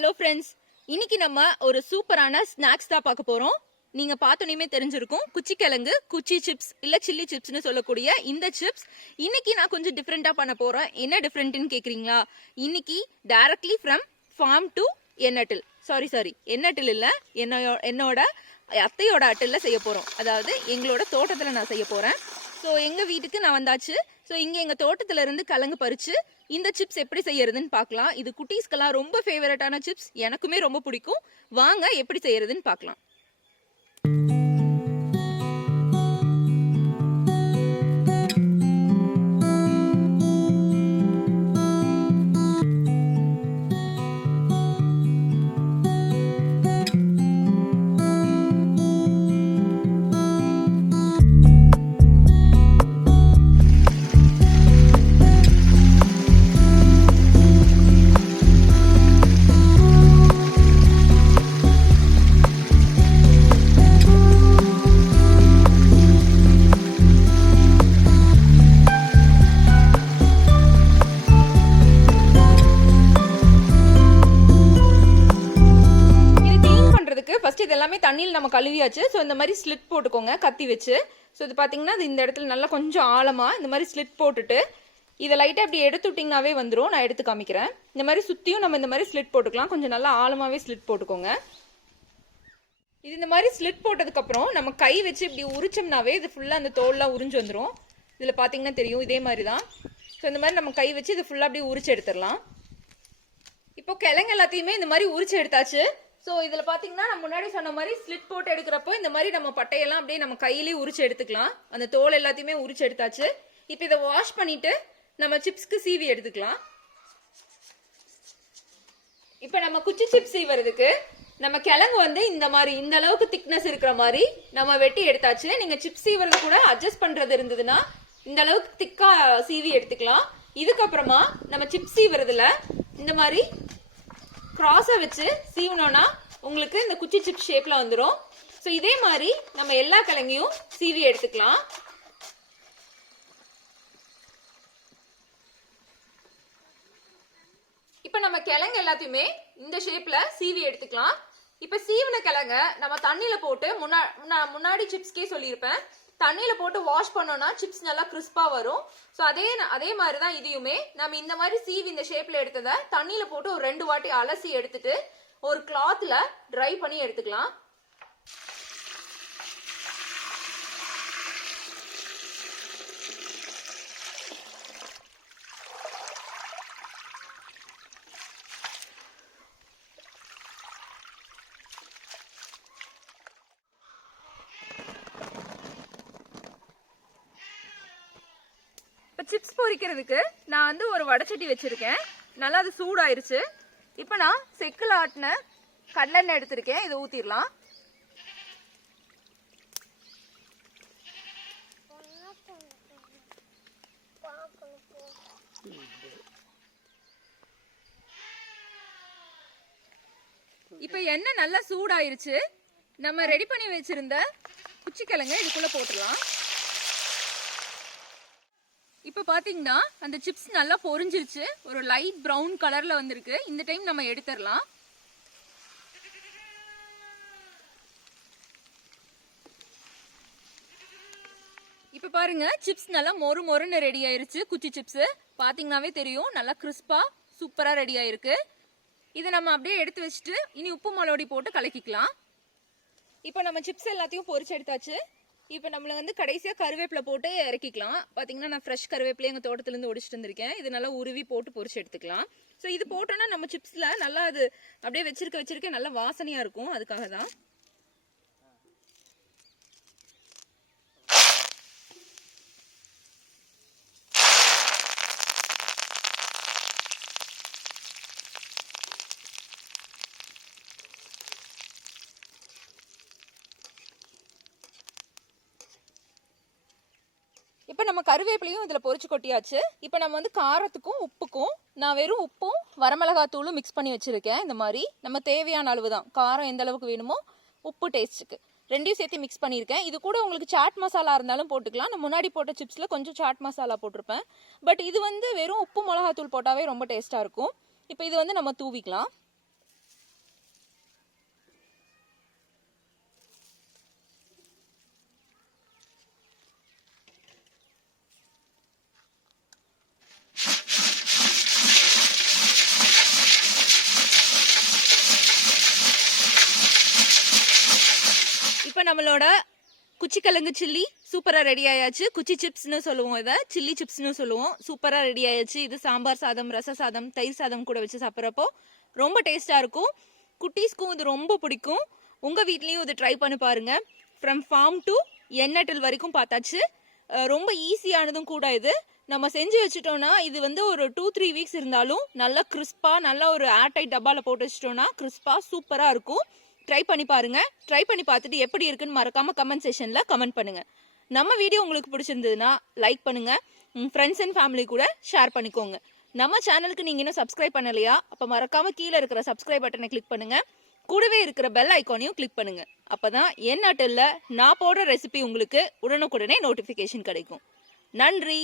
Hello friends, இன்னைக்கு நம்ம ஒரு சூப்பரான ஸ்நாக்ஸ் தான் பார்க்க போறோம். நீங்க பார்த்தோன்னே தெரிஞ்சிருக்கும், குச்சிக்கிழங்கு குச்சி சிப்ஸ் இல்ல சில்லி சிப்ஸ்னு சொல்லக்கூடிய இந்த சிப்ஸ் இன்னைக்கு நான் கொஞ்சம் டிஃப்ரெண்டா பண்ண போறேன். என்ன டிஃப்ரெண்ட்னு கேக்குறீங்களா? இன்னைக்கு டைரக்ட்லி ஃப்ரம் ஃபார்ம் டு எண்ணட்டில் எண்ணட்டில் இல்ல, என்னோட அத்தையோட அட்டில் செய்ய போறோம். அதாவது எங்களோட தோட்டத்துல நான் செய்ய போறேன். ஸோ எங்க வீட்டுக்கு நான் வந்தாச்சு. ஸோ இங்க எங்க தோட்டத்துல இருந்து கிழங்கு பறிச்சு இந்த சிப்ஸ் எப்படி செய்யறதுன்னு பார்க்கலாம். இது குட்டீஸ்க்கெல்லாம் ரொம்ப ஃபேவரட்டான சிப்ஸ், எனக்குமே ரொம்ப பிடிக்கும். வாங்க எப்படி செய்யறதுன்னு பார்க்கலாம். ஃபர்ஸ்ட் இது எல்லாமே தண்ணியில் நம்ம கழுவியாச்சு. ஸோ இந்த மாதிரி ஸ்லிட் போட்டுக்கோங்க கத்தி வச்சு. ஸோ இது பார்த்தீங்கன்னா இது இந்த இடத்துல நல்லா கொஞ்சம் ஆழமாக இந்த மாதிரி ஸ்லிட் போட்டுட்டு இதை லைட்டாக இப்படி எடுத்து விட்டிங்கனாவே வந்துடும். நான் எடுத்து காமிக்கிறேன். இந்த மாதிரி சுற்றியும் நம்ம இந்த மாதிரி ஸ்லிட் போட்டுக்கலாம். கொஞ்சம் நல்லா ஆழமாகவே ஸ்லிட் போட்டுக்கோங்க. இது இந்த மாதிரி ஸ்லிட் போட்டதுக்கப்புறம் நம்ம கை வச்சு இப்படி உரிச்சோம்னாவே இது ஃபுல்லாக அந்த தோல்லாம் உறிஞ்சு வந்துடும். இதில் பார்த்தீங்கன்னா தெரியும், இதே மாதிரி தான். ஸோ இந்த மாதிரி நம்ம கை வச்சு இது ஃபுல்லாக அப்படி உரிச்சு எடுத்துடலாம். இப்போ கிழங்கு எல்லாத்தையுமே இந்த மாதிரி உரிச்சு எடுத்தாச்சு. ஸோ இதில் பார்த்தீங்கன்னா நம்ம முன்னாடி சொன்ன மாதிரி ஸ்லிட் போட்டு எடுக்கிறப்போ இந்த மாதிரி நம்ம பட்டையெல்லாம் அப்படியே நம்ம கையிலேயே உரிச்சு எடுத்துக்கலாம். அந்த தோல் எல்லாத்தையுமே உரிச்சு எடுத்தாச்சு. இப்போ இதை வாஷ் பண்ணிட்டு நம்ம சிப்ஸ்க்கு சீவி எடுத்துக்கலாம். இப்போ நம்ம குச்சி சிப்ஸ் சீவறதுக்கு நம்ம கிழங்கு வந்து இந்த மாதிரி இந்த அளவுக்கு திக்னஸ் இருக்கிற மாதிரி நம்ம வெட்டி எடுத்தாச்சு. நீங்க சிப்ஸ் சீவறது கூட அட்ஜஸ்ட் பண்றது இருந்ததுன்னா இந்த அளவுக்கு திக்கா சீவி எடுத்துக்கலாம். இதுக்கப்புறமா நம்ம சிப்ஸ் சீவறதுல இந்த மாதிரி கிராஸை வச்சு சீவனோம்னா உங்களுக்கு இந்த குச்சி சிப்ஸ் ஷேப்ல வந்துடும். ஸோ இதே மாதிரி நம்ம எல்லா கிழங்கையும் சீவி எடுத்துக்கலாம். இப்போ நம்ம கிழங்கு எல்லாத்தையுமே இந்த ஷேப்ல சீவி எடுத்துக்கலாம். இப்போ சீவன கிழங்க நம்ம தண்ணியில போட்டு முன்னாடி சிப்ஸ்க்கே சொல்லியிருப்பேன், தண்ணியில போட்டு வாஷ் பண்ணோம்னா சிப்ஸ் நல்லா கிறிஸ்பா வரும். ஸோ அதே மாதிரி தான் இதையுமே நம்ம இந்த மாதிரி சீவி இந்த ஷேப்ல எடுத்ததை தண்ணியில போட்டு ஒரு 2 வாட்டி அலசி எடுத்துட்டு ஒரு கிளாத்ல ட்ரை பண்ணி எடுத்துக்கலாம். சிப்ஸ் பொரிக்கிறதுக்கு நான் வந்து ஒரு வடைச்சட்டி வச்சிருக்கேன். நல்லா அது சூடாயிருச்சு. இப்போ நான் செக்கில் ஆட்டின கடலெண்ணெய் எடுத்திருக்கேன். இதை ஊத்திடலாம். இப்போ எண்ணெய் நல்லா சூடாயிருச்சு. நம்ம ரெடி பண்ணி வச்சிருந்த குச்சிக்கிழங்க இதுக்குள்ள போட்டுடலாம். இப்போ பார்த்தீங்கன்னா அந்த சிப்ஸ் நல்லா பொரிஞ்சிருச்சு. ஒரு லைட் ப்ரௌன் கலர்ல வந்திருக்கு. இந்த டைம் நம்ம எடுத்துடலாம். இப்போ பாருங்க, சிப்ஸ் நல்லா மொறு மொறுன்னு ரெடி ஆயிருச்சு. குச்சி சிப்ஸ் பார்த்தீங்கன்னாவே தெரியும், நல்லா கிறிஸ்பா சூப்பரா ரெடி ஆயிருக்கு. இதை நம்ம அப்படியே எடுத்து வச்சுட்டு இனி உப்பு மிளகாடி போட்டு கலக்கிக்கலாம். இப்போ நம்ம சிப்ஸ் எல்லாத்தையும் பொரிச்சு எடுத்தாச்சு. இப்போ நம்மள வந்து கடைசியாக கருவேப்பிலை போட்டு இறக்கிக்கலாம். பார்த்தீங்கன்னா நான் ஃப்ரெஷ் கருவேப்பிலை எங்கள் தோட்டத்துலேருந்து ஒடிச்சிட்டு வந்திருக்கேன். இது நல்லா உருவி போட்டு பொரிச்சு எடுத்துக்கலாம். ஸோ இது போட்டோன்னா நம்ம சிப்ஸில் நல்லா அது அப்படியே வச்சிருக்க நல்லா வாசனையாக இருக்கும். அதுக்காக தான். இப்போ நம்ம கருவேப்பிலையும் இதில் பொரிச்சு கொட்டியாச்சு. இப்போ நம்ம வந்து காரத்துக்கும் உப்புக்கும் நான் வெறும் உப்பும் வரமிளகாத்தூளும் மிக்ஸ் பண்ணி வச்சுருக்கேன். இந்த மாதிரி நம்ம தேவையான அளவு தான், காரம் எந்த அளவுக்கு வேணுமோ உப்பு டேஸ்ட்டுக்கு ரெண்டையும் சேர்த்து மிக்ஸ் பண்ணியிருக்கேன். இது கூட உங்களுக்கு சாட் மசாலா இருந்தாலும் போட்டுக்கலாம். நான் முன்னாடி போட்ட சிப்ஸில் கொஞ்சம் சாட் மசாலா போட்டிருப்பேன். பட் இது வந்து வெறும் உப்பு மிளகாத்தூள் போட்டாவே ரொம்ப டேஸ்ட்டாக இருக்கும். இப்போ இது வந்து நம்ம தூவிக்கலாம். நம்மளோட குச்சிக்கிழங்கு சில்லி சூப்பராக ரெடி ஆயாச்சு. குச்சி சிப்ஸ்னு சொல்லுவோம், இதை சில்லி சிப்ஸ்னு சொல்லுவோம். சூப்பராக ரெடி ஆயாச்சு. இது சாம்பார் சாதம், ரச சாதம், தயிர் சாதம் கூட வச்சு சாப்பிட்றப்போ ரொம்ப டேஸ்ட்டாக இருக்கும். குட்டீஸ்க்கும் இது ரொம்ப பிடிக்கும். உங்கள் வீட்லேயும் இது ட்ரை பண்ணி பாருங்க. ஃப்ரம் ஃபார்ம் டு எண்ணெட்டில் வரைக்கும் பார்த்தாச்சு. ரொம்ப ஈஸியானதும் கூட. இது நம்ம செஞ்சு வச்சுட்டோம்னா இது வந்து ஒரு 2-3 வீக்ஸ் இருந்தாலும் நல்லா கிறிஸ்பாக, நல்லா ஒரு ஏர்டைட் டப்பாவில் போட்டு வச்சுட்டோம்னா கிறிஸ்பாக சூப்பராக இருக்கும். ட்ரை பண்ணி பாருங்க. ட்ரை பண்ணி பார்த்துட்டு எப்படி இருக்குன்னு மறக்காம கமெண்ட் செக்ஷன்ல கமெண்ட் பண்ணுங்க. நம்ம வீடியோ உங்களுக்கு பிடிச்சிருந்ததுன்னா லைக் பண்ணுங்க. ஃப்ரெண்ட்ஸ் அண்ட் ஃபேமிலி கூட ஷேர் பண்ணிக்கோங்க. நம்ம சேனலுக்கு நீங்க இன்னும் சப்ஸ்கிரைப் பண்ணலையா? அப்ப மறக்காம கீழே இருக்கிற சப்ஸ்கிரைப் பட்டனை கிளிக் பண்ணுங்க. கூடவே இருக்கிற பெல் ஐக்கானையும் கிளிக் பண்ணுங்க. அப்பதான் என் நாட்டில் நான் போடுற ரெசிபி உங்களுக்கு உடனுக்குடனே நோட்டிபிகேஷன் கிடைக்கும். நன்றி.